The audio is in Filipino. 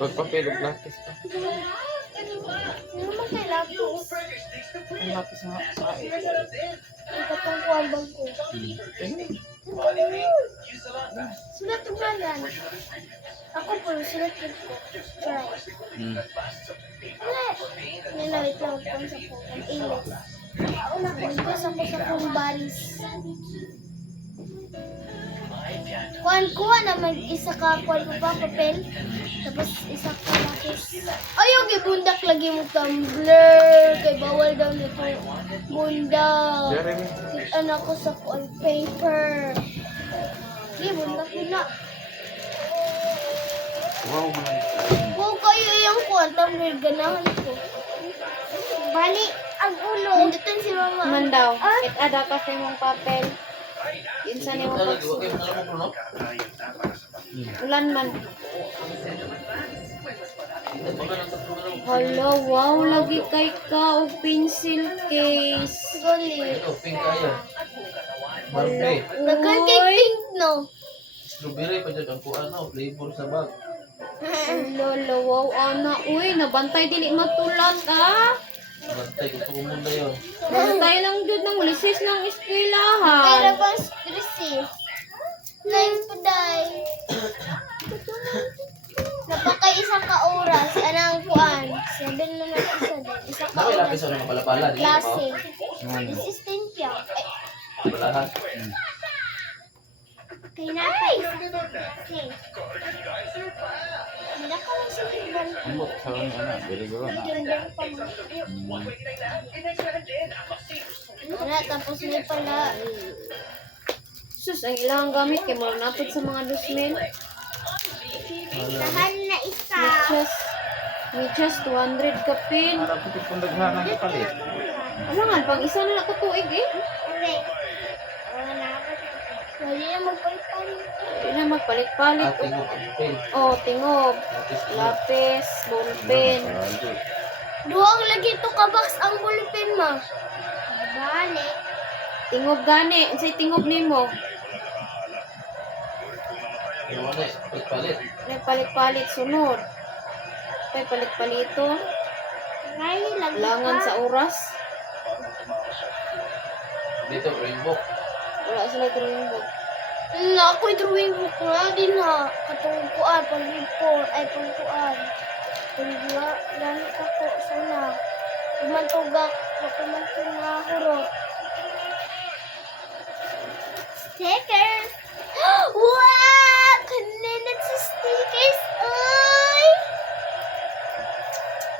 Pagpapel og lapis ka. Ano naman kay lapis? Ang lapis nga sa akin. Ikatong kuwabag ko. Sulat ko ba yan? Ako po, sulat ko. Try. Wala. Nilawit lang ko sa kong ilis. Una ko, ilis ako sa kong baris. Kuha naman isa ka kuha ko pa papel. Tapos isa ka lapis. Ayaw, gibundak lagi mo tumbler. Kay bawal daw nito. Bundak. Jeremy. Anak ko sa kuha paper. Gibundak na. Wow, man. Kung kayo yung kuha tumbler, ganahan ko. Bali, ang ulo. Hindutin si mama. Mandaw, ada pa sa mong papel. Insa ni mo pagsu. Ulan man. Hala, wow, lagi kay ka og pencil case. Goli. Pink kayo. Barbie. Dagan kay pink, no? Strawberry pa dyan ang kuha na. Flavor sa bag. Lolo, wow, ana. Uy, nabantay dili matulat, ah. Bantay, gusto ko muna yun. Bantay lang jud ng lisis ng Pero eskwelahan. bang stressy? Nice pa day. Napakay isang ka oras. Anang kuan? 7 na isa din. Isa ka Nakay oras. lapis na palapala. Di Klase. ba? This is 10 piang. Palahan. Kaya napay. Okay. Hindi ka lang sa ibang. Amot sa ano na. Very good na. Ganda pa mo. Wala, tapos may pala. Sus, ang ilang gamit kay mo napod sa mga dusmin. Tahan na isa. Medyas 200 ka pin. Harap ko kung daghan ng kapalit. Alangan, pang isa na nakatuig eh. Okay. Wala na magpalit-palit. Hindi na magpalit-palit. Ate mo ang pen. Oh, tingob, Lapis mo. lapis, ballpen. Duwang lagi to kabox ang ballpen ma. Bali. Tingob gani, unsay tingob nimo? Yung ano eh. Palit. May palit-palit sunod. May palit-palito. Ay, lagi Langan pa. sa oras. Dito, rainbow. Wala sila drawing book. Na ako'y drawing book na din ha. Katong kuan, pang-report, ay pang-kuan. Pang-gula, gamit ako sana. Kumantugak, kumantug na hurot. Sticker!